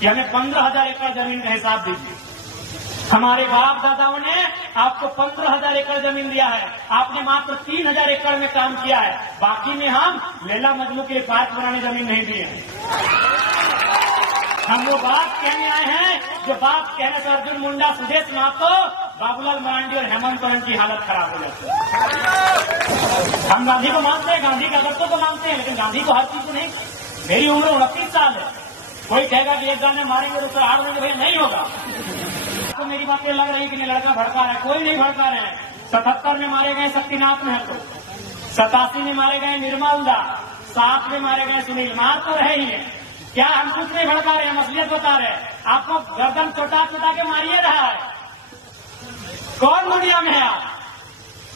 कि हमें 15,000 एकड़ जमीन का हिसाब दीजिए। हमारे बाप दादाओं ने आपको 15,000 एकड़ जमीन दिया है, आपने मात्र 3,000 एकड़ में काम किया है, बाकी में हम लैला मजनू के पार्क बनाने जमीन नहीं दिए हैं। हम वो बात कहने आए हैं जो बात कहने से अर्जुन मुंडा, सुदेश महतो, बाबूलाल मरांडी और हेमंत सोरेन की हालत खराब हो जाती है। हम गांधी को मानते हैं, गांधी के आदर्शों को मानते हैं, लेकिन गांधी को हर चीज नहीं। मेरी उम्र 29 साल है, कोई कहेगा कि एक गाने मारेंगे तो 8 बजे भैया नहीं होगा। तो मेरी बातें लग रही कि नहीं लड़का भड़का रहा है, कोई नहीं भड़का रहे हैं। 77 में मारे गए शक्तिनाथ महतो, 87 में मारे गए निर्मल दास, 7 में मारे गए सुनील। मार तो रहे ही है, क्या हम कुछ नहीं भड़का रहे हैं, असलियत बता रहे हैं। आपको गर्दन छोटा छोटा के मारिए रहा है, कौन दुनिया में है आप?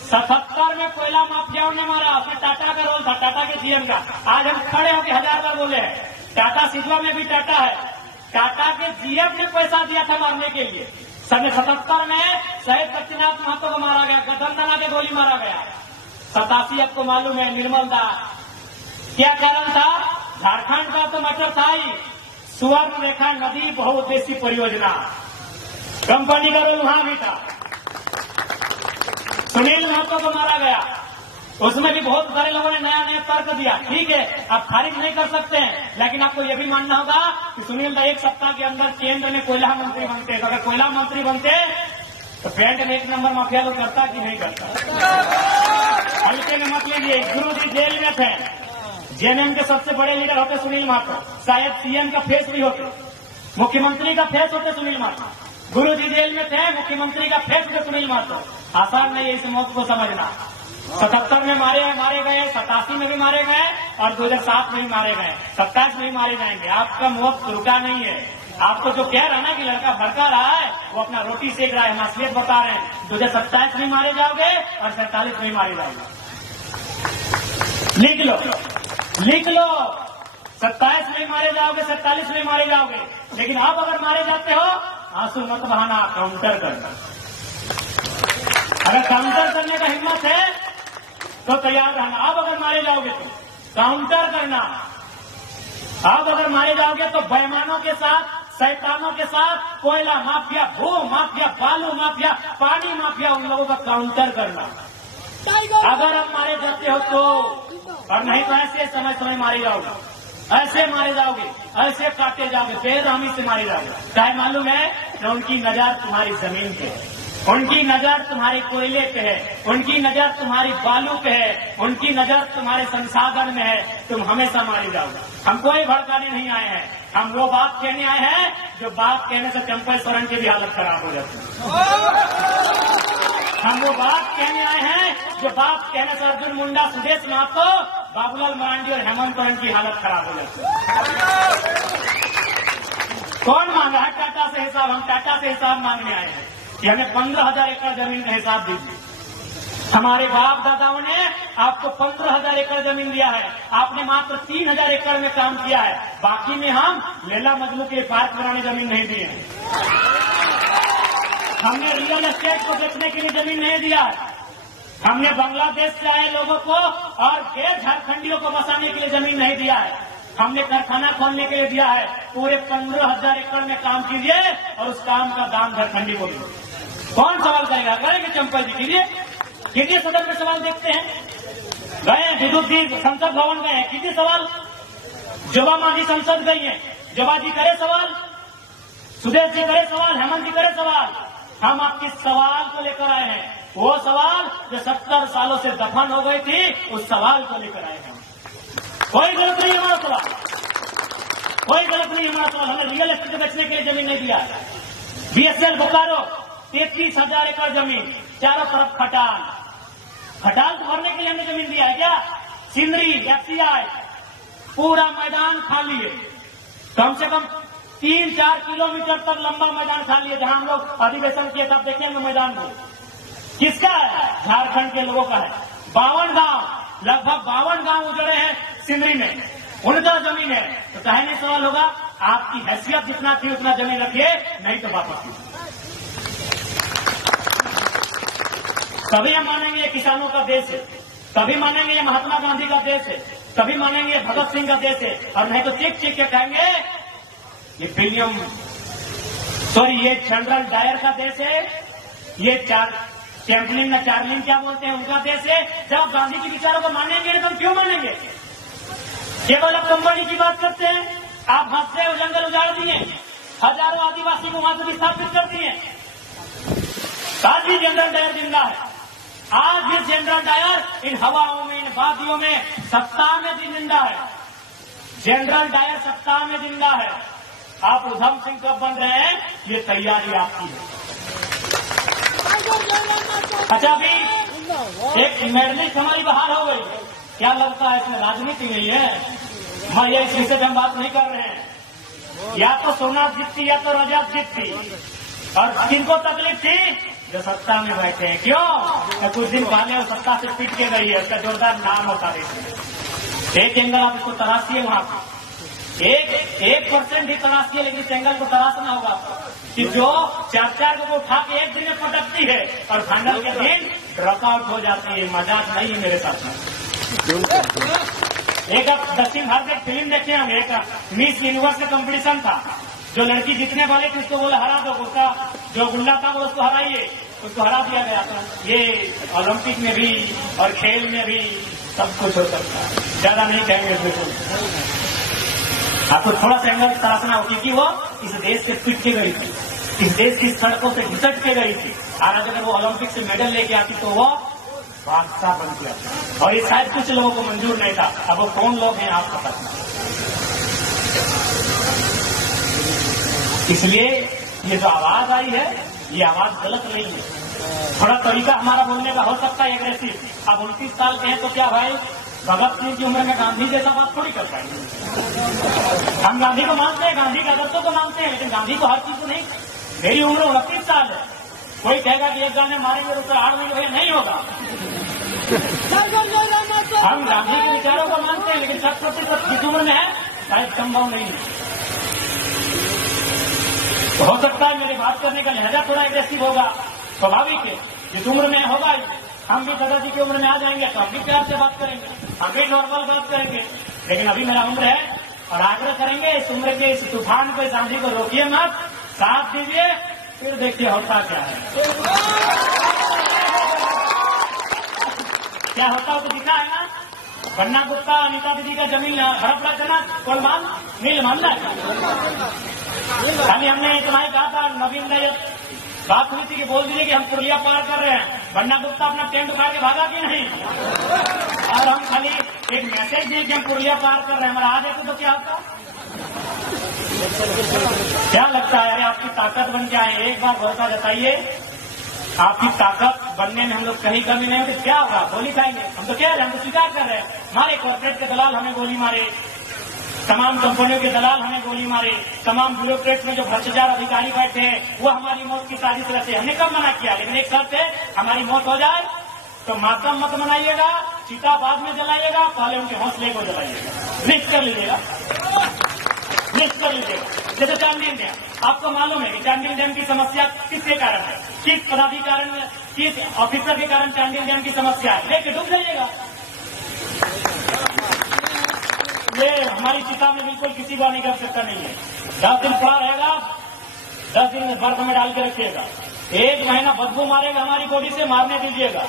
77 में कोयला माफियाओं ने मारा, उसमें टाटा का रोल था, टाटा के सीएम का। आज हम खड़े होकर 1000 बार बोले हैं, टाटा सिसवा में भी टाटा है, टाटा के जीएम ने पैसा दिया था मारने के लिए। 77 में शहीद शक्तिनाथ महतो को मारा गया, गठबंधन के गोली मारा गया। 87 आपको मालूम है निर्मल दास, क्या कारण था? झारखंड का तो मटर था ही, सुवर्ण रेखा नदी बहुउद्देशीय परियोजना, कंपनी का रोल वहां भी था। सुनील महतो को मारा गया, उसमें भी बहुत सारे लोगों ने नया नया तर्क दिया। ठीक है, आप खारिज नहीं कर सकते हैं, लेकिन आपको यह भी मानना होगा कि सुनील दा 1 सप्ताह के अंदर केंद्र में कोयला मंत्री बनते। तो अगर कोयला मंत्री बनते तो पैंट में 1 नंबर माफिया लोग करता कि नहीं करता? हल्के में मत लीजिए, गुरु जी जेल में थे, जेएनएम के सबसे बड़े लीडर होते सुनील महतो, शायद सीएम का फेस भी होते, मुख्यमंत्री का फेस होते सुनील महतो। गुरु जी जेल में थे, मुख्यमंत्री का फेस होते सुनील महतो। आसान नहीं है इस मौत को समझना। 77 में मारे गए, 87 में भी मारे गए और 2007 में भी मारे गए, 27 में भी मारे जाएंगे। आपका मौत रुका नहीं है। आपको जो कह रहा है ना कि लड़का भड़का रहा है, वो अपना रोटी सेक रहा है, हम असलियत बता रहे हैं। 2027 में मारे जाओगे और 47 में मारे जाओगे। लिख लो 27 में मारे जाओगे, 47 में मारे जाओगे। लेकिन आप अगर मारे जाते हो, आंसू मत बहाना, काउंटर करना। अगर काउंटर करने का हिम्मत है तो तैयार रहना। आप अगर मारे जाओगे तो काउंटर करना। आप अगर मारे जाओगे तो बेईमानों के साथ, शैतानों के साथ, कोयला माफिया, भू माफिया, बालू माफिया, पानी माफिया, उन लोगों का काउंटर करना। अगर आप मारे जाते हो तो, और नहीं तो ऐसे समय समय मारे जाओगे, ऐसे मारे जाओगे, ऐसे काटे जाओगे, बेरहमी से मारे जाओगे। चाहे मालूम है कि उनकी नजर तुम्हारी जमीन पे है, उनकी नजर तुम्हारे कोयले पे है, उनकी नजर तुम्हारी बालू पे है, उनकी नजर तुम्हारे संसाधन में है, तुम हमेशा मारे जाओगे। हम कोई भड़काने नहीं आए हैं, हम वो बात कहने आए हैं जो बात कहने से चंपा सोरेन की भी हालत खराब हो जाती है। हम वो बात कहने आए हैं जो बात कहने से अर्जुन मुंडा, सुदेश महतो, बाबूलाल मरांडी और हेमंत सोरेन की हालत खराब हो जाती है। कौन मांग रहा है टाटा से हिसाब? हम टाटा से हिसाब मांगने आए हैं कि हमें 15,000 एकड़ जमीन का हिसाब दीजिए। हमारे बाप दादाओं ने आपको 15,000 एकड़ जमीन दिया है, आपने मात्र 3,000 एकड़ में काम किया है, बाकी में हम लैला मजनू के पार्क बनाने जमीन नहीं दिए हैं। हमने रियल एस्टेट को बेचने के लिए जमीन नहीं दिया है। हमने बांग्लादेश से आए लोगों को और गैर झारखंडियों को बसाने के लिए जमीन नहीं दिया है। हमने कारखाना खोलने के लिए दिया है। पूरे 15,000 एकड़ में काम कीजिए और उस काम का दाम झारखंडी को दीजिए। कौन सवाल करेगा? करेंगे चंपा जी, कीजिए सदन में सवाल देखते हैं। गए विद्युत जी संसद भवन गए हैं, कीजिए सवाल। जोबा मांझी संसद गई है, जोबा जी करे सवाल, सुदेश जी करे सवाल, हेमंत जी करे सवाल। हम आपके सवाल को लेकर आए हैं, वो सवाल जो 70 सालों से दफन हो गई थी, उस सवाल को लेकर आए हैं। कोई गलत नहीं हमारा सवाल, कोई गलत नहीं हमारा सवाल। हमने रियल एस्टेट बेचने के लिए जमीन नहीं दिया। बीएसएल बोकारो 33,000 एकड़ जमीन, चारों तरफ खटाल तो भरने के लिए हमने जमीन दिया है क्या? सिंदरी, एफसीआई, पूरा मैदान खाली है, कम से कम 3-4 किलोमीटर तक लंबा मैदान खाली है। जहां हम लोग अधिवेशन किए तब देखेंगे मैदान को, किसका है? झारखंड के लोगों का है। 52 गांव, लगभग 52 गांव उजड़े हैं सिंदरी में, उनका जमीन है। तो कहने सवाल होगा, आपकी हैसियत जितना थी उतना जमीन रखिए, नहीं तो वापस कीजिए। तभी हम मानेंगे ये किसानों का देश है, तभी मानेंगे ये महात्मा गांधी का देश है, तभी मानेंगे भगत सिंह का देश है। और नहीं तो चीख चीख के कहेंगे ये फिलियम ये जनरल डायर का देश है, ये चार्लिन क्या बोलते हैं उनका देश है। जब गांधी के विचारों को मानेंगे तो हम क्यों मानेंगे? केवल अब कंपनी की बात करते हैं। आप हाथ से जंगल उजाड़ दिए, हजारों आदिवासी को वहां से विस्थापित कर दिए। आज भी जनरल डायर जिंदा है। आज भी जनरल डायर इन हवाओं में, इन वादियों में सत्ता में भी जिंदा है। जनरल डायर सत्ता में जिंदा है। आप उधम सिंह कब बन रहे हैं, ये तैयारी आपकी है। अच्छा, अभी एक मेडलिस्ट हमारी बहाल हो गई। क्या लगता है इसमें राजनीति नहीं है? हाँ, ये इस विषय पे हम बात नहीं कर रहे हैं। या तो सोनाथ जीतती या तो रजत जीतती। और किनको तकलीफ थी? जो सत्ता में बैठे हैं। क्यों? तो कुछ दिन पहले वो सत्ता से पिट के गई है, उसका जोरदार नाम होता है। एक एंगल आप इसको तराशिए, वहां पर 1% ही तराशिए, लेकिन इस एंगल को तराशना होगा कि जो 4 को उठा के एक दिन में पटकती है और फाइनल के दिन ड्रॉकआउट हो जाती है। मजाक नहीं है मेरे साथ में। एक आप दक्षिण भारत में एक फिल्म देखे होंगे, एक मिस यूनिवर्स का कंपटीशन था। जो लड़की जीतने वाले थे उसको बोले हरा दो, उसका जो गुल्ला था वो उसको हराइए, उसको हरा दिया गया था। ये ओलंपिक में भी और खेल में भी सब कुछ हो सकता है। ज्यादा नहीं कहेंगे बिल्कुल। आपको थोड़ा सा एंगल तराशना हो, क्योंकि वो इस देश से पिट के गई थी, इस देश की सड़कों से घिसट के गई थी। आज अगर वो ओलंपिक से मेडल लेके आती तो वो बादशाह बन गया। और ये शायद कुछ लोगों को मंजूर नहीं था। अब वो कौन लोग हैं आपका पता। इसलिए ये जो आवाज आई है, ये आवाज गलत नहीं है। थोड़ा तरीका हमारा बोलने का हो सकता है एग्रेसिव। अब 29 साल के हैं तो क्या भाई भगत सिंह की उम्र में गांधी जैसा बात थोड़ी कर पाएंगे। हम गांधी को मानते हैं, गांधी के आदर्शों को मानते हैं, लेकिन गांधी को हर चीज को नहीं। मेरी उम्र 29 साल है। कोई कहेगा कि एक गाने मारेंगे तो 8 महीने नहीं होगा। हम गांधी के विचारों को मानते हैं, लेकिन 60% जिस उम्र में है शायद संभव नहीं है। हो सकता है मेरी बात करने का लहजा थोड़ा एग्रेसिव होगा, स्वाभाविक है। जिस उम्र में होगा, हम भी दादाजी की उम्र में आ जाएंगे तो हम भी प्यार से बात करेंगे, हम भी नॉर्मल बात करेंगे। लेकिन अभी मेरा उम्र है और आग्रह करेंगे इस उम्र के इस तूफान को, इस आंधी को रोकिए मत, साथ दीजिए, फिर देखिए होता क्या है। क्या होता हो तो दिखा है ना। बन्ना गुप्ता अनिता दीदी का जमीन हड़प रहा था ना, कौन मान नहीं मान रहा है। खाली हमने इतना ही कहा था, नवीन ने बात हुई थी कि बोल दीजिए कि हम पुलिया पार कर रहे हैं। बन्ना गुप्ता अपना टेंट उठा के भागा कि नहीं। और हम खाली एक मैसेज दिए कि हम पुलिया पार कर रहे हैं, हमारा आ जाते तो क्या होता। क्या लगता है? अरे आपकी ताकत बन क्या है? एक बार भरोसा जताइए, आपकी ताकत बनने में हम लोग कहीं कमी नहीं होगी। क्या होगा? गोली खाएंगे। हम तो कह रहे हैं, हम तो स्वीकार कर रहे हैं। हमारे कॉर्पोरेट के दलाल हमें गोली मारे, तमाम कंपनियों के दलाल हमें गोली मारे, तमाम ब्यूरोक्रेट में जो भ्रष्टाचार अधिकारी बैठे हैं वो हमारी मौत की साजिश रचे। हमने कब मना किया? लेकिन एक शर्त है, हमारी मौत हो जाए तो मातम मत मनाइएगा, चिता बाद में जलाइएगा, पहले उनके हौसले को जलाइएगा। लिस्ट कर लीजिएगा, लिस्ट कर लीजिएगा। जैसे चांडिल डैम, आपको मालूम है कि चांडिल डैम की समस्या किसके कारण है? किस पदाधिकारी में, किस ऑफिसर के कारण चांडिल डैम की समस्या है? लेके डूब जाइएगा। ये हमारी चिता में बिल्कुल किसी को नहीं कर सकता नहीं है। 10 दिन पड़ा रहेगा, 10 दिन बर्फ में डाल के रखिएगा। 1 महीना बदबू मारेगा हमारी बॉडी से, मारने दीजिएगा।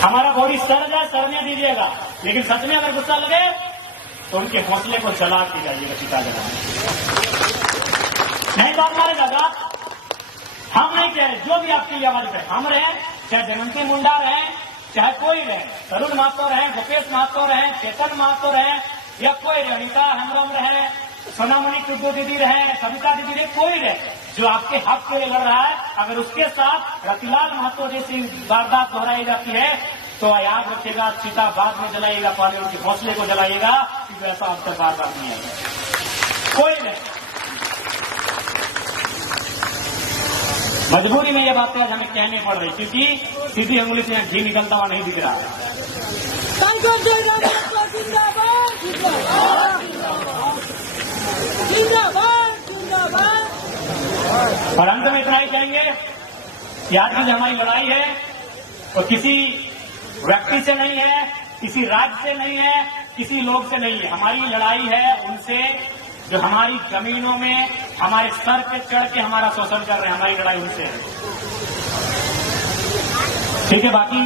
हमारा बॉडी सड़ जाए, सड़ने दीजिएगा। लेकिन सच में अगर गुस्सा लगे तो उनके हौसले को जला के जाइएगा, चिता जलाने। नहीं तो हमारे दादा, हम नहीं कह रहे, जो भी आपके लिए आवाज करें, हम रहे, चाहे जयंती मुंडा रहे, चाहे कोई रहे, तरुण महतो रहे, भूपेश महतो रहे, चेतन महतो रहे, या कोई रहे, अनिता हेम्ब्रम रहे, सोनामणि टुड्डू दीदी रहे, सविता दीदी रहे, कोई रहे, जो आपके हक के लिए लड़ रहा है, अगर उसके साथ रतिलाल महतो जैसी वारदात दोहराई जाती है तो याद रखिएगा, चिता बाद में जलाइएगा, पहले उनके हौसले को जलाइएगा, क्योंकि ऐसा अब तक बार बार नहीं आएगा। कोई नहीं। मजबूरी में ये बातें आज हमें कहनी पड़ रही, क्योंकि सीधी अंगुली से घी निकलता हुआ नहीं दिख रहा है। और अंत में इतना ही कहेंगे कि आज की जो हमारी लड़ाई है वो किसी व्यक्ति से नहीं है, किसी राज्य से नहीं है, किसी लोग से नहीं है। हमारी लड़ाई है उनसे जो हमारी जमीनों में हमारे सर पे चढ़ के हमारा शोषण कर रहे हैं। हमारी लड़ाई उनसे है। ठीक है, बाकी